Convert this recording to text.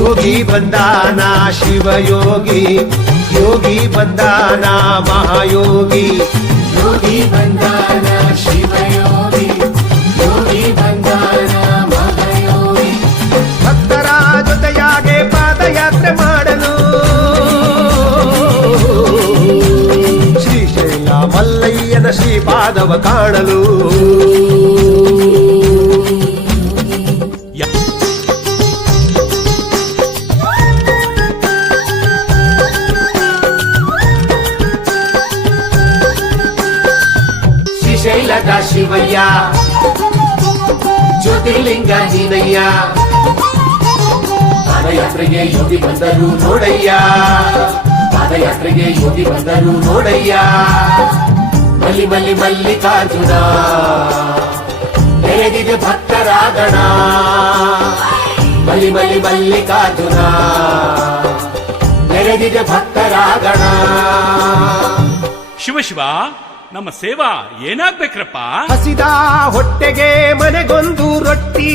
ಯೋಗಿ ಬಂದಾನ ಶಿವಯೋಗಿ, ಯೋಗಿ ಬಂದಾನ ಮಹಾಯೋಗಿ, ಯೋಗಿ ಬಂದಾನ ಶಿವಯೋಗಿ, ಯೋಗಿ ಬಂದಾನ ಮಹಾಯೋಗಿ. ಭಕ್ತರ ಜೊತೆಯಾಗೆ ಪಾದಯಾತ್ರೆ ಮಾಡಲು ಶ್ರೀಶೈಲ ಮಲ್ಲಯ್ಯನ ಶ್ರೀಪಾದವ ಕಾಣಲು. ಶ್ರೀಶೈಲದ ಶಿವಯ್ಯ ಜ್ಯೋತಿರ್ಲಿಂಗ ನೀನಯ್ಯ, ಪಾದಯಾತ್ರೆಗೆ ಯೋಗಿ ಬಂದರು ನೋಡಯ್ಯ, ಪಾದಯಾತ್ರೆಗೆ ಯೋಗಿ ಬಂದರು ನೋಡಯ್ಯ. ಮಲ್ಲಿ ಮಲ್ಲಿ ಮಲ್ಲಿಕಾರ್ಜುನ ನೆರೆದಿದೆ ಭಕ್ತರಾಗಣ, ಮಲ್ಲಿ ಮಲ್ಲಿ ಮಲ್ಲಿಕಾರ್ಜುನ ನೆರೆದಿದೆ ಭಕ್ತರಾಗಣ. ಶಿವ ಶಿವ, ನಮ್ಮ ಸೇವಾ ಏನಾಗ್ಬೇಕ್ರಪ್ಪ? ಹಸಿದ ಹೊಟ್ಟೆಗೆ ಮನೆಗೊಂದು ರೊಟ್ಟಿ,